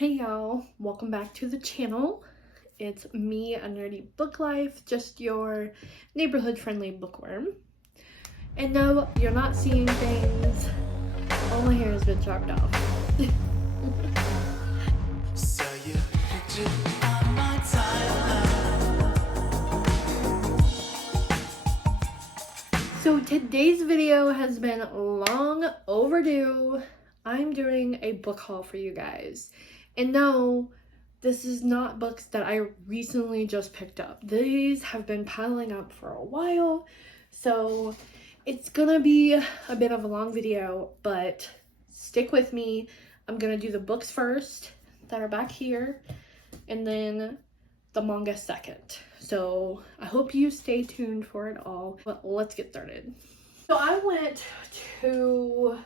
Hey y'all, welcome back to the channel. It's me, a nerdy book life, just your neighborhood friendly bookworm. And no, you're not seeing things. All my hair has been chopped off. So today's video has been long overdue. I'm doing a book haul for you guys. And no, this is not books that I recently just picked up. These have been piling up for a while, so it's gonna be a bit of a long video, but stick with me. I'm gonna do the books first that are back here, and then the manga second. So I hope you stay tuned for it all, but let's get started. So I went to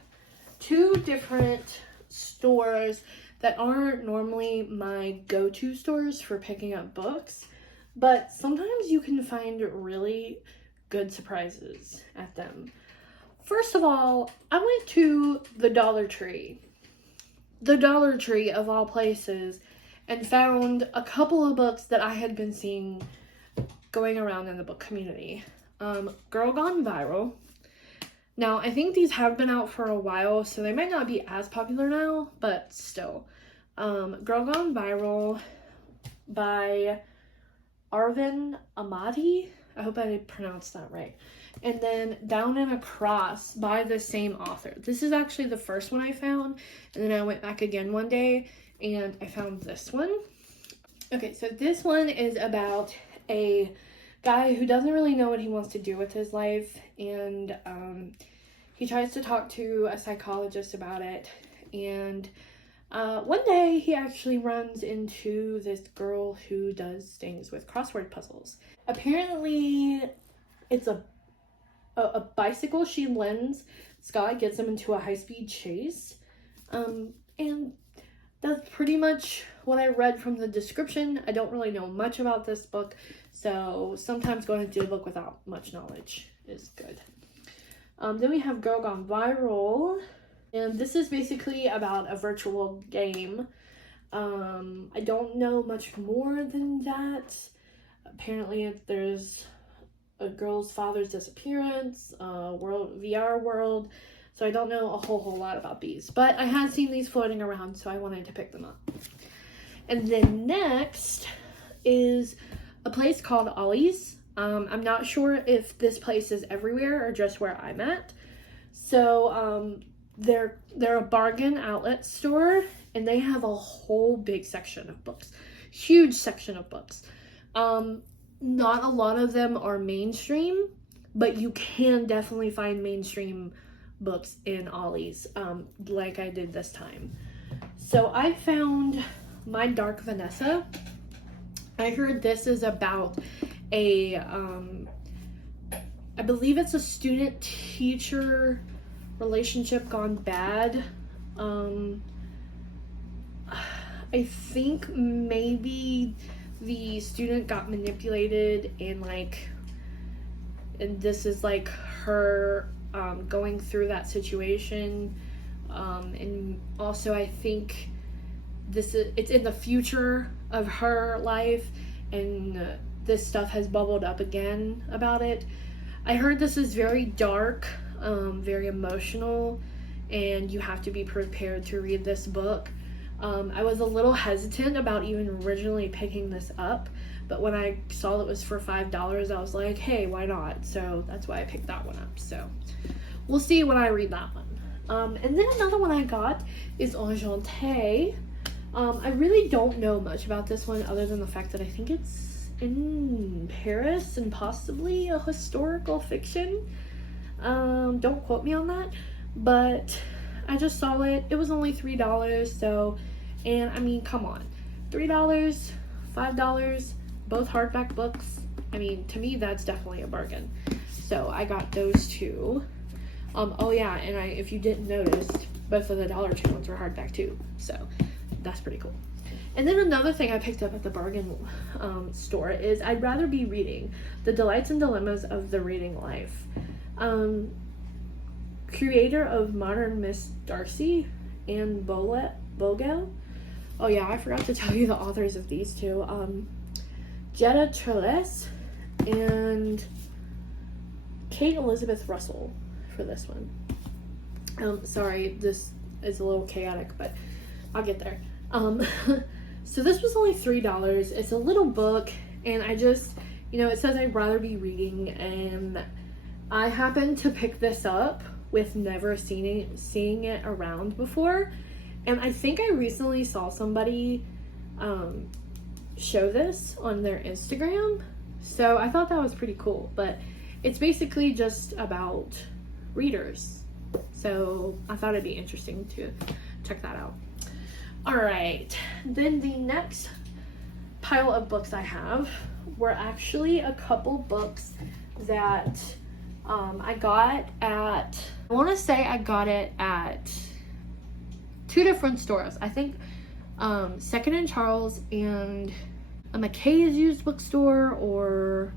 two different stores that aren't normally my go-to stores for picking up books, but sometimes you can find really good surprises at them. First of all, I went to the Dollar Tree of all places, and found a couple of books that I had been seeing going around in the book community. Girl Gone Viral. Now, I think these have been out for a while, so they might not be as popular now, but still. Girl Gone Viral by Arvin Amati. I hope I pronounced that right. And then Down and Across by the same author. This is actually the first one I found, and then I went back again one day and I found this one. Okay, so this one is about a guy who doesn't really know what he wants to do with his life, and he tries to talk to a psychologist about it, and one day he actually runs into this girl who does things with crossword puzzles. Apparently it's a bicycle she lends. Scott gets him into a high-speed chase, and that's pretty much what I read from the description. I don't really know much about this book, so sometimes going into a book without much knowledge is good. Then we have Girl Gone Viral, and this is basically about a virtual game. I don't know much more than that. Apparently there's a girl's father's disappearance, VR world. So I don't know a whole lot about these, but I had seen these floating around, so I wanted to pick them up. And then next is a place called Ollie's. I'm not sure if this place is everywhere or just where I'm at. So they're a bargain outlet store, and they have a whole big section of books, huge section of books. Not a lot of them are mainstream, but you can definitely find mainstream books in Ollie's, like I did this time. So I found My Dark Vanessa. I heard this is about a I believe it's a student-teacher relationship gone bad. I think maybe the student got manipulated, and this is like her going through that situation, and also I think it's in the future of her life, and this stuff has bubbled up again about it. I heard this is very dark, very emotional, and you have to be prepared to read this book. I was a little hesitant about even originally picking this up, but when I saw it was for $5, I was like, hey, why not? So that's why I picked that one up. So we'll see when I read that one. And then another one I got is Enchanté. I really don't know much about this one other than the fact that I think it's in Paris and possibly a historical fiction. Don't quote me on that, but I just saw it. It was only $3, so, and I mean, come on. $3, $5, both hardback books. I mean, to me, that's definitely a bargain. So I got those two. Oh yeah, and if you didn't notice, both of the Dollar Tree ones were hardback too. So that's pretty cool. And then another thing I picked up at the bargain store is I'd Rather Be Reading: The Delights and Dilemmas of the Reading Life. Creator of Modern Miss Darcy, Anne Bogel. Oh yeah, I forgot to tell you the authors of these two. Jetta Trellis and Kate Elizabeth Russell for this one. Sorry, this is a little chaotic, but I'll get there. So this was only $3. It's a little book, and I just, you know, it says I'd rather be reading, and I happened to pick this up with never seeing it around before. And I think I recently saw somebody show this on their Instagram. So I thought that was pretty cool. But it's basically just about readers. So I thought it'd be interesting to check that out. Alright, then the next pile of books I have were actually a couple books that I got at, I want to say I got it at 2 different stores. I think Second and Charles and a McKay's used bookstore or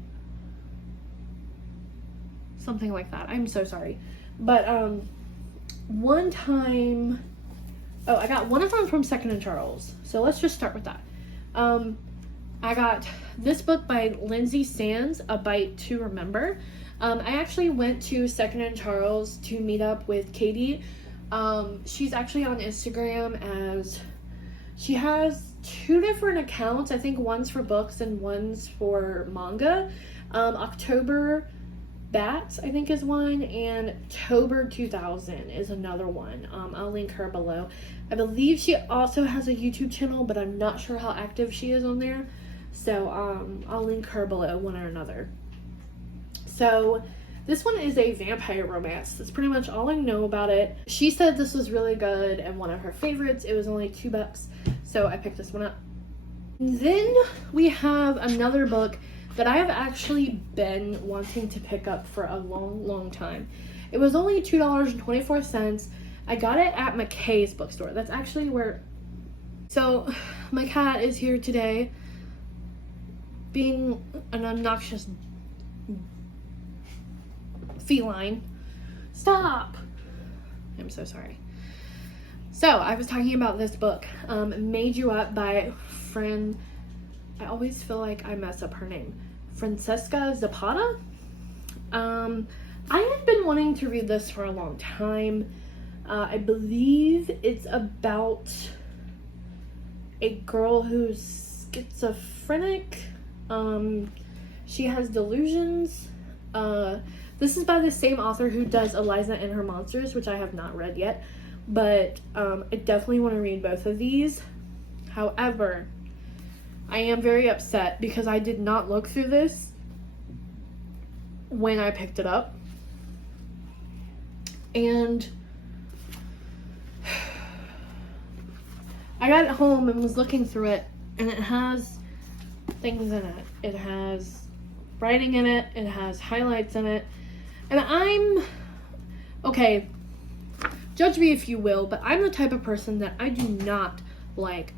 something like that. I'm so sorry. But one time, I got one of them from Second and Charles. So let's just start with that. I got this book by Lindsay Tut, A Bite to Remember. I actually went to Second and Charles to meet up with Katie. She's actually on Instagram as, she has 2 different accounts. I think one's for books and one's for manga. October Bats, I think, is one, and Tober 2000 is another one. I'll link her below. I believe she also has a YouTube channel, but I'm not sure how active she is on there. So I'll link her below, one or another. So this one is a vampire romance. That's pretty much all I know about it. She said this was really good and one of her favorites. It was only $2, so I picked this one up. And then we have another book that I have actually been wanting to pick up for a long time. It was only $2.24. I got it at McKay's bookstore. That's actually where... So, my cat is here today being an obnoxious feline. Stop! I'm so sorry. So, I was talking about this book, Made You Up by friend... I always feel like I mess up her name. Francesca Zapata. I had been wanting to read this for a long time. I believe it's about a girl who's schizophrenic. She has delusions. This is by the same author who does Eliza and Her Monsters, which I have not read yet. But I definitely want to read both of these. However, I am very upset because I did not look through this when I picked it up. And I got it home and was looking through it, and it has things in it. It has writing in it. It has highlights in it. And I'm... Okay, judge me if you will, but I'm the type of person that I do not like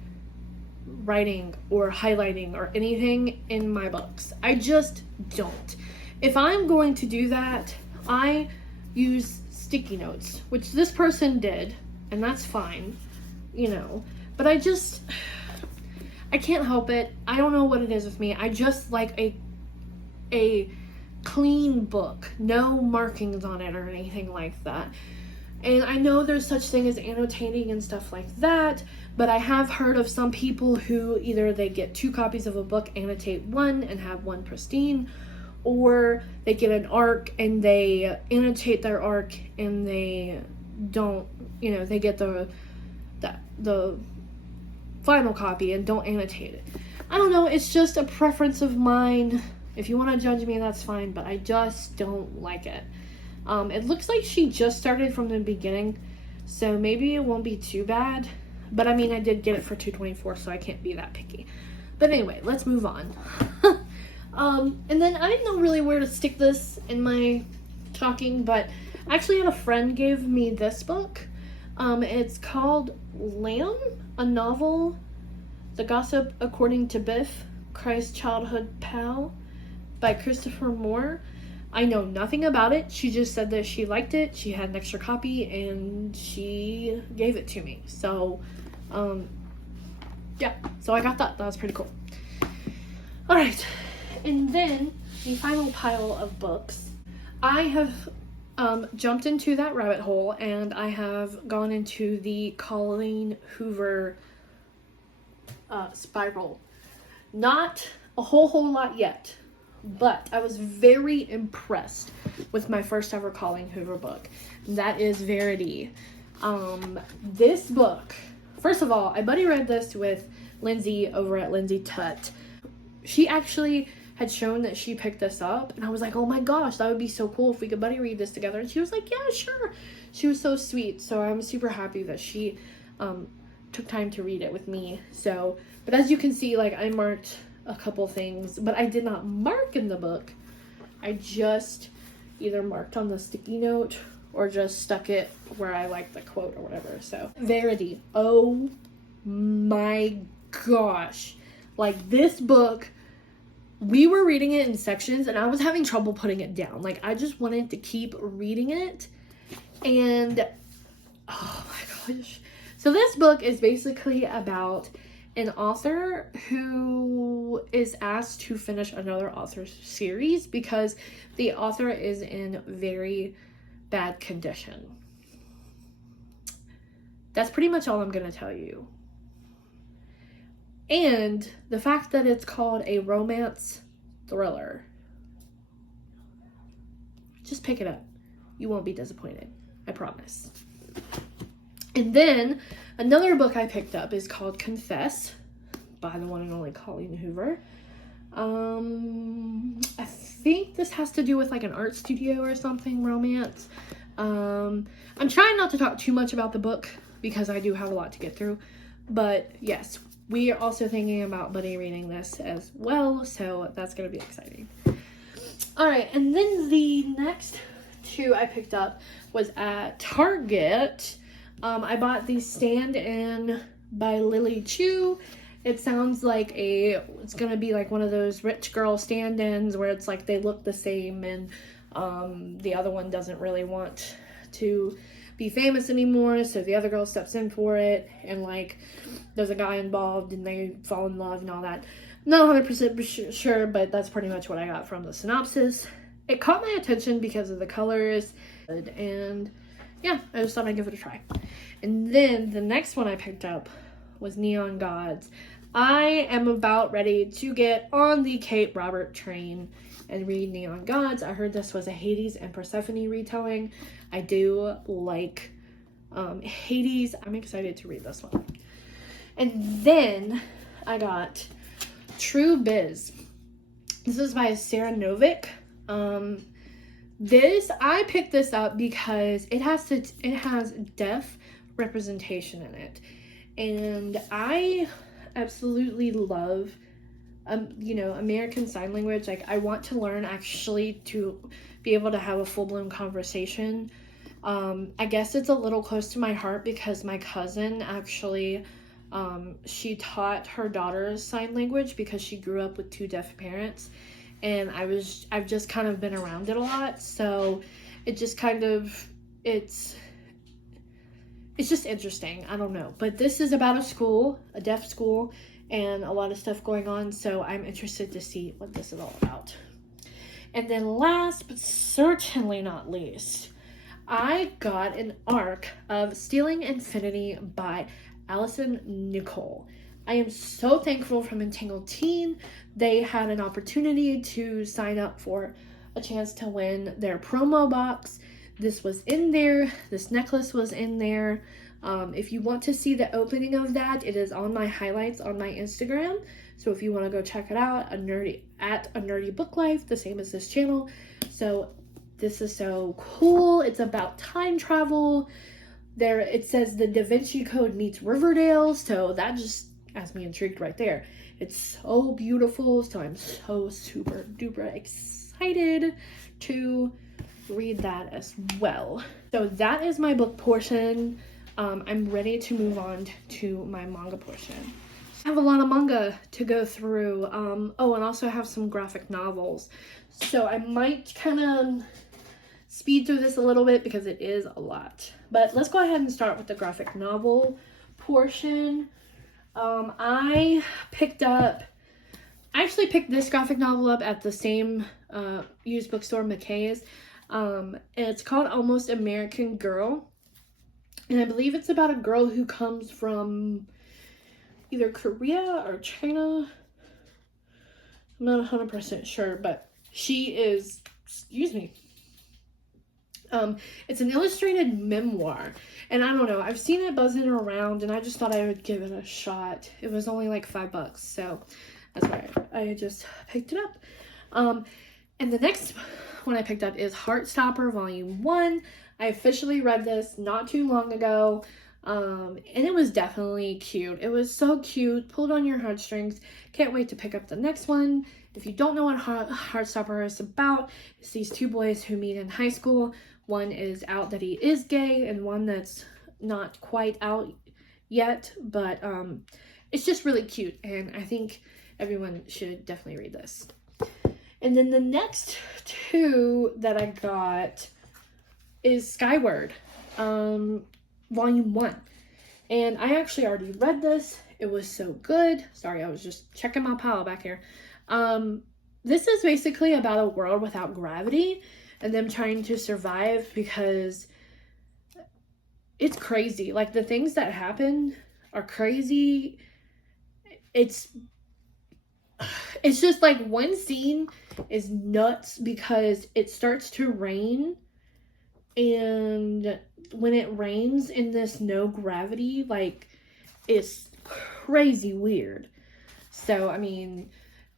writing or highlighting or anything in my books. I just don't. If I'm going to do that, I use sticky notes, which this person did, and that's fine, you know, but I can't help it. I don't know what it is with me. I just like a clean book, no markings on it or anything like that. And I know there's such thing as annotating and stuff like that, but I have heard of some people who either they get 2 copies of a book, annotate one, and have one pristine, or they get an arc and they annotate their arc and they don't, you know, they get the final copy and don't annotate it. I don't know, it's just a preference of mine. If you want to judge me, that's fine, but I just don't like it. It looks like she just started from the beginning, so maybe it won't be too bad. But I mean, I did get it for $2.24, so I can't be that picky. But anyway, let's move on. And then I didn't know really where to stick this in my talking, but I actually had a friend give me this book. It's called Lamb, a novel, The Gossip According to Biff, Christ's Childhood Pal, by Christopher Moore. I know nothing about it. She just said that she liked it. She had an extra copy and she gave it to me. So, yeah, so I got that. That was pretty cool. All right, and then the final pile of books. I have jumped into that rabbit hole, and I have gone into the Colleen Hoover spiral. Not a whole lot yet, but I was very impressed with my first ever Colleen Hoover book. That is Verity. This book, first of all, I buddy read this with Lindsay over at Lindsay Tut. She actually had shown that she picked this up, and I was like, oh my gosh, that would be so cool if we could buddy read this together. And she was like, yeah, sure. She was so sweet, so I'm super happy that she took time to read it with me. So, but as you can see, like, I marked a couple things, but I did not mark in the book. I just either marked on the sticky note or just stuck it where I like the quote or whatever. So, Verity. Oh my gosh. Like, this book, we were reading it in sections, and I was having trouble putting it down. Like, I just wanted to keep reading it. And, oh my gosh. So this book is basically about an author who is asked to finish another author's series because the author is in very bad condition. That's pretty much all I'm going to tell you. And the fact that it's called a romance thriller. Just pick it up. You won't be disappointed. I promise. And then another book I picked up is called Confess by the one and only Colleen Hoover. I think this has to do with like an art studio or something, romance. I'm trying not to talk too much about the book because I do have a lot to get through. But yes, we are also thinking about buddy reading this as well, so that's going to be exciting. Alright, and then the next two I picked up was at Target. I bought the Stand In by Lily Chu. It sounds like it's going to be like one of those rich girl stand-ins where it's like they look the same and the other one doesn't really want to be famous anymore, so the other girl steps in for it, and like there's a guy involved and they fall in love and all that. Not 100% sure, but that's pretty much what I got from the synopsis. It caught my attention because of the colors, and yeah, I just thought I'd give it a try. And then the next one I picked up was Neon Gods. I am about ready to get on the Kate Robert train and read Neon Gods. I heard this was a Hades and Persephone retelling. I do like Hades. I'm excited to read this one. And then I got True Biz. This is by Sarah Novick. I picked this up because it has deaf representation in it. And I absolutely love American Sign Language. Like, I want to learn actually to be able to have a full-blown conversation. I guess it's a little close to my heart because my cousin actually, she taught her daughter sign language because she grew up with two deaf parents, and I've just kind of been around it a lot, so it just kind of, it's just interesting. I don't know, but this is about a deaf school, and a lot of stuff going on, so I'm interested to see what this is all about. And then last but certainly not least, I got an arc of Stealing Infinity by Allison Nicole. I am so thankful from Entangled Teen. They had an opportunity to sign up for a chance to win their promo box. This was in there. This necklace was in there. If you want to see the opening of that, it is on my highlights on my Instagram. So if you want to go check it out, at a nerdy book life, the same as this channel. So this is so cool. It's about time travel. There it says the Da Vinci Code meets Riverdale, so that just has me intrigued right there. It's so beautiful, so I'm so super duper excited to read that as well. So that is my book portion. I'm ready to move on to my manga portion. I have a lot of manga to go through. And also have some graphic novels. So I might kind of speed through this a little bit because it is a lot. But let's go ahead and start with the graphic novel portion. I actually picked this graphic novel up at the same used bookstore, McKay's. And it's called Almost American Girl. And I believe it's about a girl who comes from either Korea or China. I'm not 100% sure, but she is, excuse me. It's an illustrated memoir, and I don't know, I've seen it buzzing around, and I just thought I would give it a shot. It was only like $5, so that's why I just picked it up. And the next one I picked up is Heartstopper Volume 1. I officially read this not too long ago, and it was definitely cute. It was so cute, pulled on your heartstrings. Can't wait to pick up the next one. If you don't know what Heartstopper is about, it's these two boys who meet in high school. One is out that he is gay, and one that's not quite out yet, but it's just really cute, and I think everyone should definitely read this. And then the next two that I got is Skyward, Volume 1. And I actually already read this. It was so good. Sorry, I was just checking my pile back here. This is basically about a world without gravity and them trying to survive because it's crazy. Like, the things that happen are crazy. It's just like one scene is nuts because it starts to rain, and when it rains in this no gravity, like, it's crazy weird. So, I mean,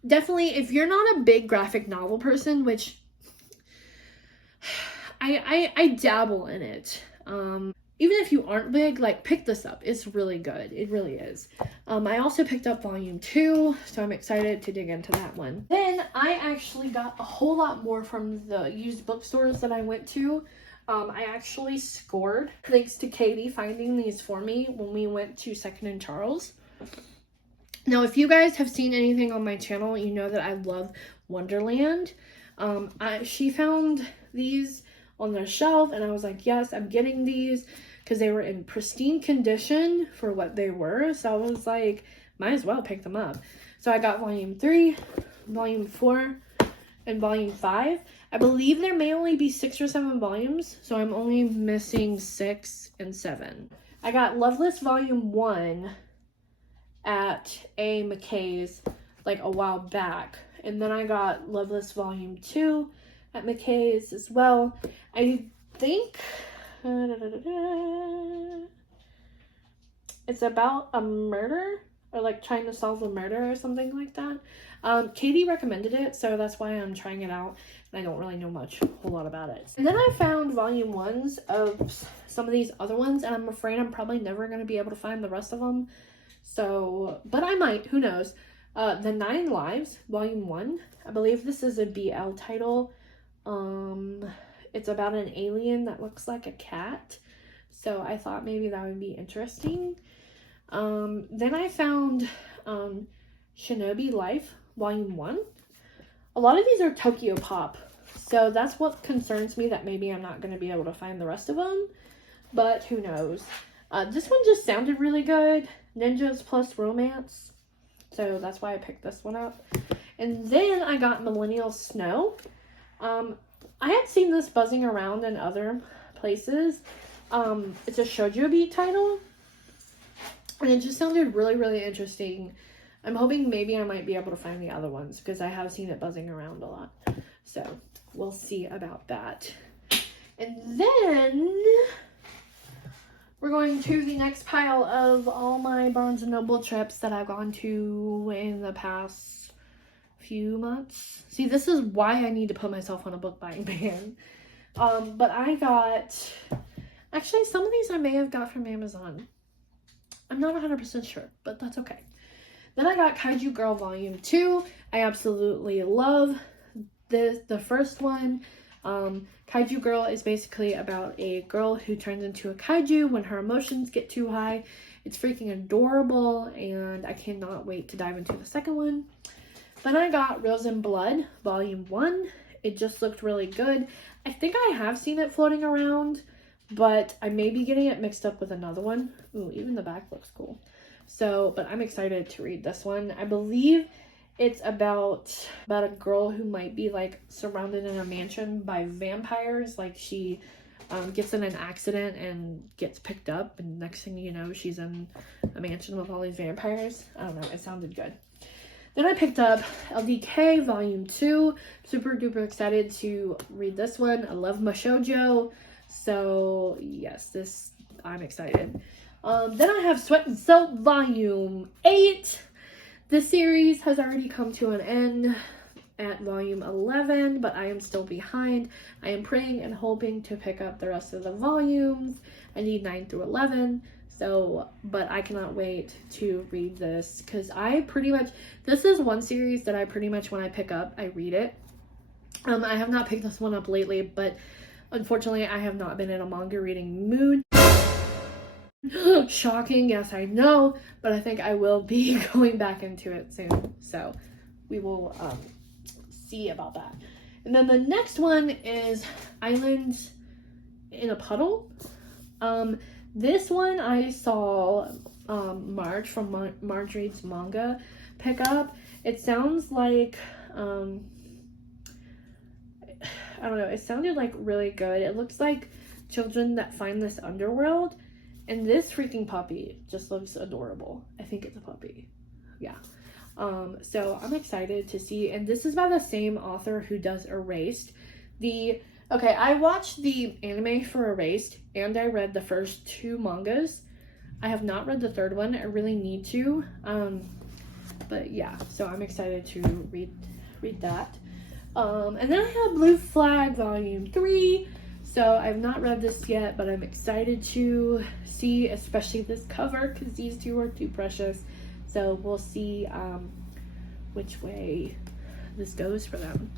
definitely, if you're not a big graphic novel person, which I dabble in it, even if you aren't big, like, pick this up. It's really good. It really is. I also picked up Volume 2, so I'm excited to dig into that one. Then I actually got a whole lot more from the used bookstores that I went to. I actually scored, thanks to Katie finding these for me when we went to 2nd and Charles. Now, if you guys have seen anything on my channel, you know that I love Wonderland. She found these on the shelf, and I was like, yes, I'm getting these, because they were in pristine condition for what they were. So I was like, might as well pick them up. So I got Volume 3, Volume 4, and Volume 5. I believe there may only be 6 or 7 volumes, so I'm only missing 6 and 7. I got Loveless Volume 1 at a McKay's like a while back, and then I got Loveless Volume 2 at McKay's as well. I think it's about a murder, or like trying to solve a murder or something like that. Katie recommended it, so that's why I'm trying it out, and I don't really know a whole lot about it. And then I found Volume 1s of some of these other ones, and I'm afraid I'm probably never going to be able to find the rest of them. So, but I might, who knows. The 9 Lives, Volume 1. I believe this is a BL title. It's about an alien that looks like a cat. So I thought maybe that would be interesting. Then I found Shinobi Life, Volume 1. A lot of these are Tokyo Pop. So that's what concerns me, that maybe I'm not going to be able to find the rest of them. But who knows. This one just sounded really good. Ninjas plus Romance. So that's why I picked this one up. And then I got Millennial Snow. I had seen this buzzing around in other places. It's a shoujo beat title. And it just sounded really, really interesting. I'm hoping maybe I might be able to find the other ones, because I have seen it buzzing around a lot. So we'll see about that. And then we're going to the next pile of all my Barnes & Noble trips that I've gone to in the past few months. See, this is why I need to put myself on a book buying ban. But I got, actually some of these I may have got from Amazon. I'm not 100% sure, but that's okay. Then I got Kaiju Girl Volume 2. I absolutely love the first one. Kaiju Girl is basically about a girl who turns into a kaiju when her emotions get too high. It's freaking adorable, and I cannot wait to dive into the second one. Then I got Rose and Blood Volume 1. It just looked really good. I think I have seen it floating around, but I may be getting it mixed up with another one. Ooh, even the back looks cool. So, but I'm excited to read this one. I believe it's about a girl who might be like surrounded in a mansion by vampires. Like she gets in an accident and gets picked up, and next thing you know, she's in a mansion with all these vampires. I don't know, it sounded good. Then I picked up LDK Volume 2. Super duper excited to read this one. I love Mashoujo. So yes, I'm excited. Then I have Sweat and Soap Volume 8. The series has already come to an end at Volume 11, but I am still behind. I am praying and hoping to pick up the rest of the volumes. I need 9 through 11. So, but I cannot wait to read this because this is one series that I pretty much, when I pick up, I read it. I have not picked this one up lately, but unfortunately I have not been in a manga reading mood. Shocking, yes, I know, but I think I will be going back into it soon. So we will see about that. And then the next one is Island in a Puddle. This one I saw Marg from Marg Reads Manga pick up. It sounds like, I don't know, it sounded like really good. It looks like children that find this underworld, and this freaking puppy just looks adorable. I think it's a puppy. Yeah. So I'm excited to see, and this is by the same author who does Erased. Okay, I watched the anime for Erased, and I read the first 2 mangas. I have not read the third one. I really need to. But yeah, so I'm excited to read that. And then I have Blue Flag Volume 3. So I've not read this yet, but I'm excited to see, especially this cover, because these two are too precious. So we'll see which way this goes for them.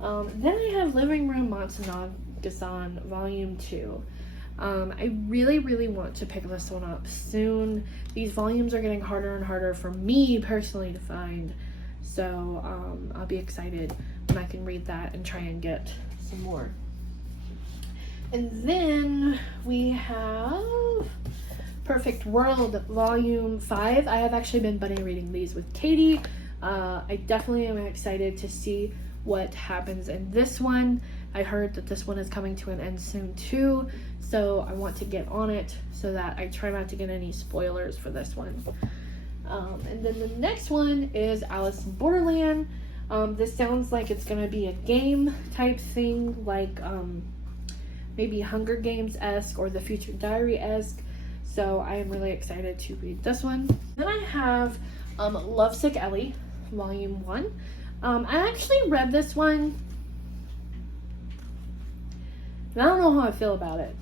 Then I have Living Room Matsunaga-san Volume 2. I really want to pick this one up soon. These volumes are getting harder and harder for me personally to find. So I'll be excited when I can read that and try and get some more. And then we have Perfect World Volume 5. I have actually been buddy reading these with Katie. I definitely am excited to see what happens in this one. I heard that this one is coming to an end soon too, so I want to get on it so that I try not to get any spoilers for this one. And then the next one is Alice in Borderland. This sounds like it's gonna be a game type thing, like maybe Hunger Games-esque or The Future Diary-esque. So I am really excited to read this one. Then I have Lovesick Ellie, Volume 1. I actually read this one, and I don't know how I feel about it.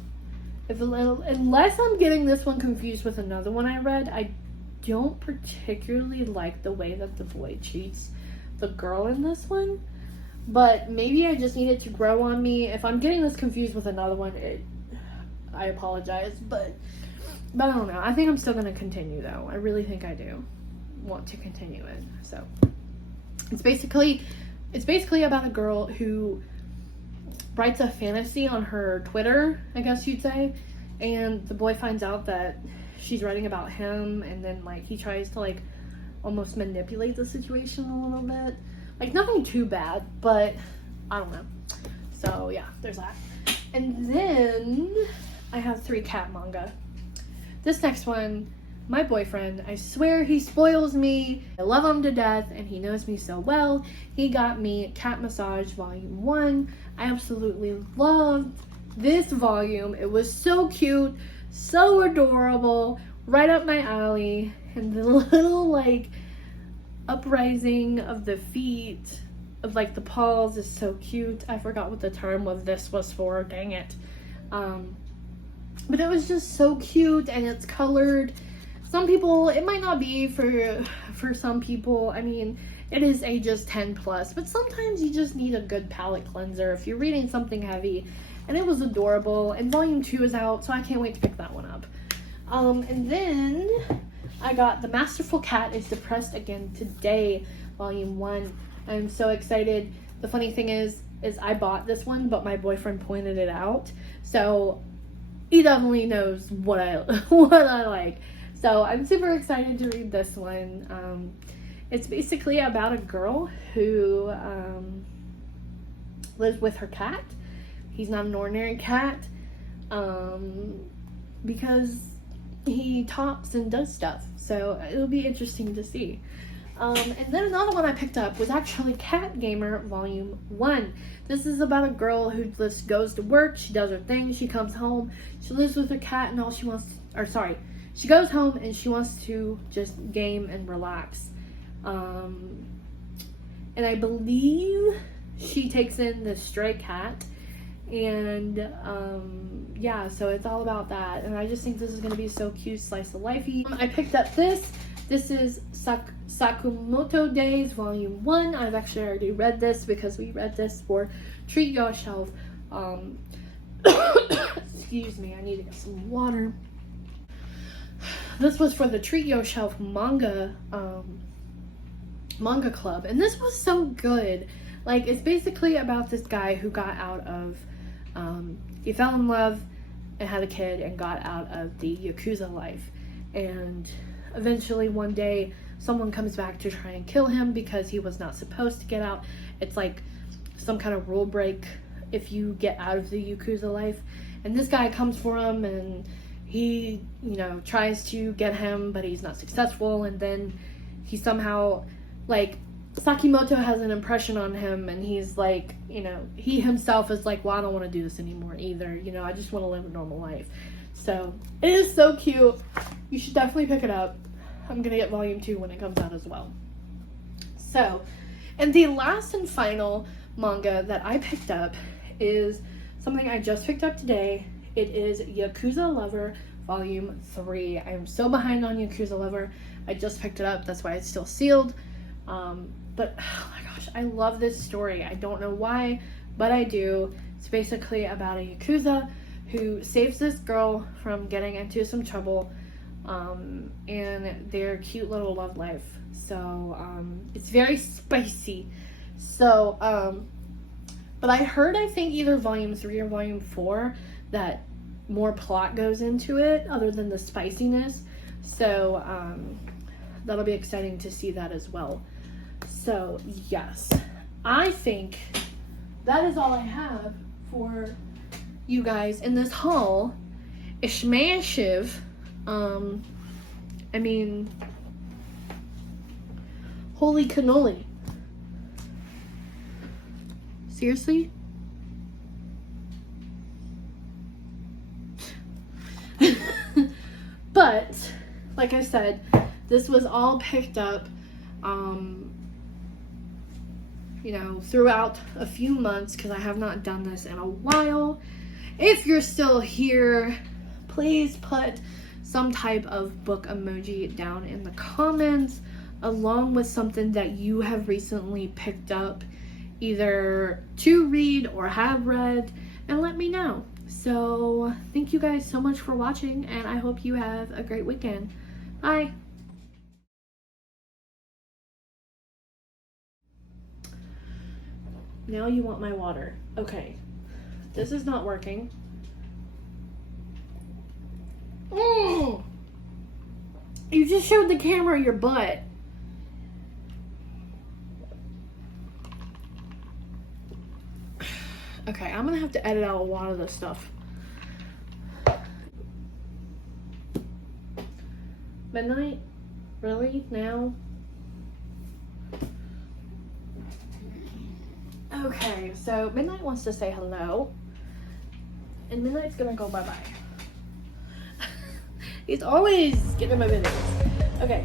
Unless I'm getting this one confused with another one I read, I don't particularly like the way that the boy treats the girl in this one. But maybe I just need it to grow on me. If I'm getting this confused with another one, I apologize. But I don't know. I think I'm still going to continue, though. I really think I do want to continue it. So it's basically about a girl who writes a fantasy on her Twitter, I guess you'd say, and the boy finds out that she's writing about him, and then like he tries to like almost manipulate the situation a little bit. Like nothing too bad, but I don't know. So yeah, there's that. And then I have 3 cat manga. This next one, my boyfriend, I swear he spoils me. I love him to death, and he knows me so well. He got me Cat Massage Volume 1. I absolutely loved this volume. It was so cute, so adorable, right up my alley. And the little like uprising of the feet, of like the paws, is so cute. I forgot what the term of this was for, dang it. But it was just so cute, and it's colored. Some people, it might not be for some people. I mean, it is ages 10 plus, but sometimes you just need a good palate cleanser if you're reading something heavy. And it was adorable, and Volume 2 is out, so I can't wait to pick that one up. And then I got The Masterful Cat is Depressed Again Today, Volume 1. I'm so excited. The funny thing is I bought this one, but my boyfriend pointed it out, so he definitely knows what I like. So I'm super excited to read this one. It's basically about a girl who lives with her cat. He's not an ordinary cat because he talks and does stuff. So it'll be interesting to see. And then another one I picked up was actually Cat Gamer Volume 1. This is about a girl who just goes to work, she does her thing, she comes home, she lives with her cat, and all she wants to, or sorry, she goes home and she wants to just game and relax. And I believe she takes in this stray cat, and yeah, so it's all about that. And I just think this is going to be so cute, slice of lifey. I picked up this. This is Sakamoto Days Volume 1. I've actually already read this because we read this for Treat Yourself. Excuse me, I need to get some water. This was for the Treat Yourself manga club, and this was so good. Like, it's basically about this guy who got out of he fell in love and had a kid and got out of the Yakuza life, and eventually one day someone comes back to try and kill him because he was not supposed to get out. It's like some kind of rule break if you get out of the Yakuza life, and this guy comes for him, and he, you know, tries to get him, but he's not successful, and then he somehow, like, Sakimoto has an impression on him, and he's like, you know, he himself is like, well, I don't want to do this anymore either, you know, I just want to live a normal life. So it is so cute. You should definitely pick it up. I'm gonna get volume 2 when it comes out as well. So, and the last and final manga that I picked up is something I just picked up today. It is Yakuza Lover Volume 3. I am so behind on Yakuza Lover. I just picked it up, that's why it's still sealed. But oh my gosh, I love this story. I don't know why, but I do. It's basically about a Yakuza who saves this girl from getting into some trouble, and their cute little love life. So it's very spicy. So but I heard, I think either volume 3 or volume 4, that more plot goes into it other than the spiciness. So that'll be exciting to see that as well. So yes, I think that is all I have for you guys in this haul. Ishmaashiv. I mean, holy cannoli. Seriously? But like I said, this was all picked up you know, throughout a few months, because I have not done this in a while. If you're still here, please put some type of book emoji down in the comments, along with something that you have recently picked up, either to read or have read, and let me know. So thank you guys so much for watching, and I hope you have a great weekend. Bye. Now you want my water. Okay. This is not working. You just showed the camera your butt. Okay, I'm gonna have to edit out a lot of this stuff. Midnight? Really? Now? Okay, so Midnight wants to say hello, and Midnight's gonna go bye-bye. He's always getting in my business. Okay.